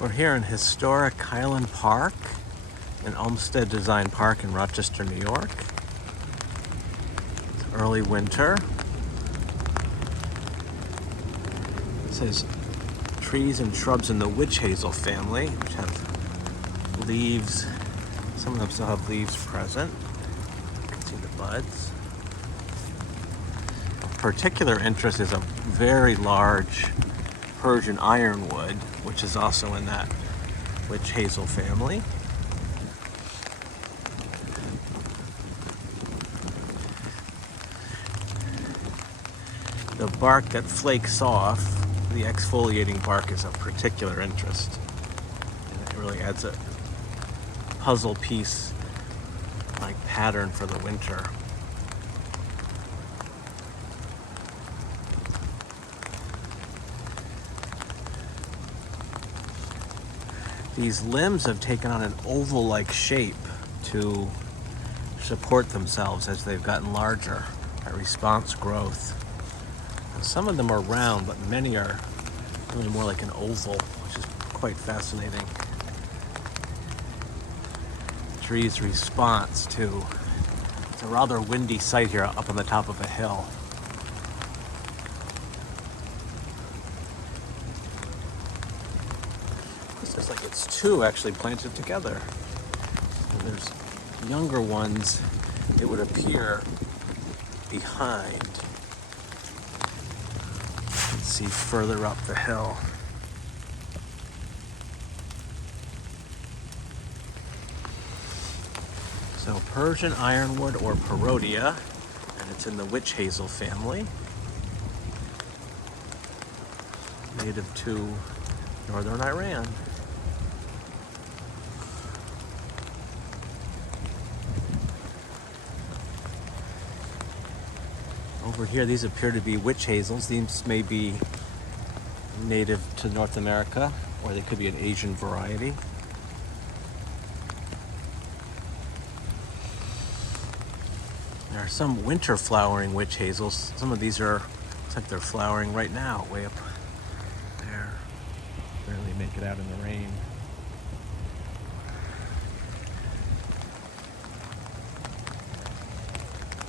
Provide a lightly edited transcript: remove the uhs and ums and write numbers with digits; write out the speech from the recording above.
We're here in historic Highland Park, an Olmsted design park in Rochester, New York. It's early winter. It says trees and shrubs in the witch hazel family, which have leaves. Some of them still have leaves present. You can see the buds. Of particular interest is a very large Persian Ironwood, which is also in that witch hazel family. The bark that flakes off, the exfoliating bark, is of particular interest. And it really adds a puzzle piece like pattern for the winter. These limbs have taken on an oval-like shape to support themselves as they've gotten larger by response growth. And some of them are round, but many are really more like an oval, which is quite fascinating. The tree's response to, it's a rather windy site here up on the top of a hill. It's like it's two actually planted together. And there's younger ones, it would appear, behind. You can see further up the hill. So Persian Ironwood, or Parrotia, and it's in the witch hazel family. Native to northern Iran. Over here, these appear to be witch hazels. These may be native to North America, or they could be an Asian variety. There are some winter flowering witch hazels. Some of these are, looks like they're flowering right now, way up there. Barely make it out in the rain.